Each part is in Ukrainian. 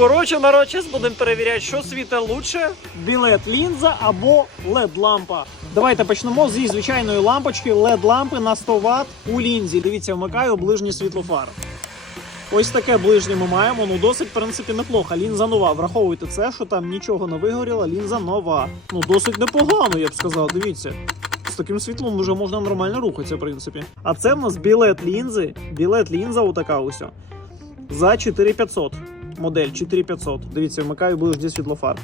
Коротше, народ, зараз будемо перевіряти, що світить лучше. Білет лінза або led лампа. Давайте почнемо зі звичайної лампочки led лампи на 100 Вт у лінзі. Дивіться, вмикаю ближній світлофар. Ось таке ближнє ми маємо. Ну досить, в принципі, неплохо. Лінза нова. Враховуйте це, що там нічого не вигоріло, лінза нова. Ну досить непогано, я б сказав. Дивіться. З таким світлом вже можна нормально рухатися, в принципі. А це в нас білет лінзи. Білет лінза, отака ось. За 4500. Модель 4500. Дивіться, вмикаю ближній світлофар.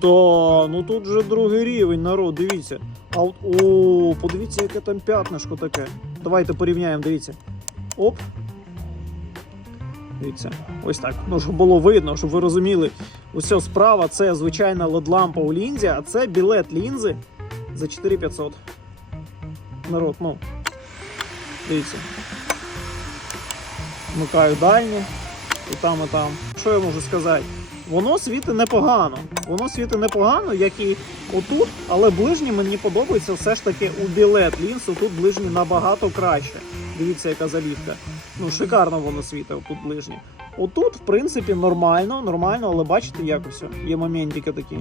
То, ну тут вже другий рівень, народ, дивіться. А от, о, подивіться, яке там п'ятнишко таке. Давайте порівняємо, дивіться. Оп. Дивіться, ось так. Ну, щоб було видно, щоб ви розуміли. Усе справа це звичайна LED-лампа у лінзі, а це білет лінзи за 4500. Народ, ну. Дивіться. Вмикаю дальні. І там, і там. Що я можу сказати? Воно світить непогано. Воно світить непогано, як і отут, але ближні мені подобається все ж таки у білет лінз. Тут ближні набагато краще. Дивіться, яка залівка. Ну, шикарно воно світить тут ближнє. Отут, в принципі, нормально, нормально, але бачите, як усе. Є моментики такі.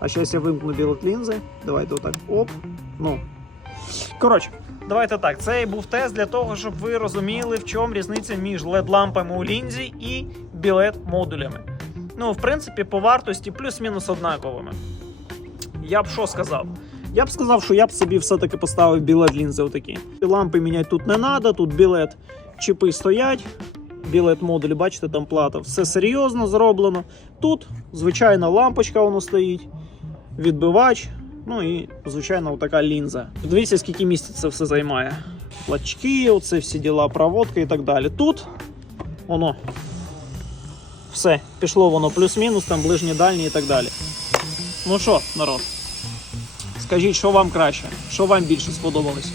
А зараз я вимкну білет лінзи. Давайте отак. Оп. Ну. Коротше, давайте так. Це був тест для того, щоб ви розуміли, в чому різниця між LED-лампами у лінзі і білет-модулями. Ну, в принципі, по вартості плюс-мінус однаковими. Я б що сказав? Я б сказав, що я б собі все-таки поставив білет лінзи отакі. Лампи міняти тут не треба, тут білет чіпи стоять. Білет модулі, бачите, там плата. Все серйозно зроблено. Тут звичайна лампочка воно стоїть, відбивач. Ну і звичайно, така лінза. Дивіться, скільки місця це все займає. Плачки, оце всі діла, проводка і так далі. Тут воно все, пішло воно плюс-мінус, там ближні дальні і так далі. Ну що, народ? Скажіть, що вам краще, що вам більше сподобалось?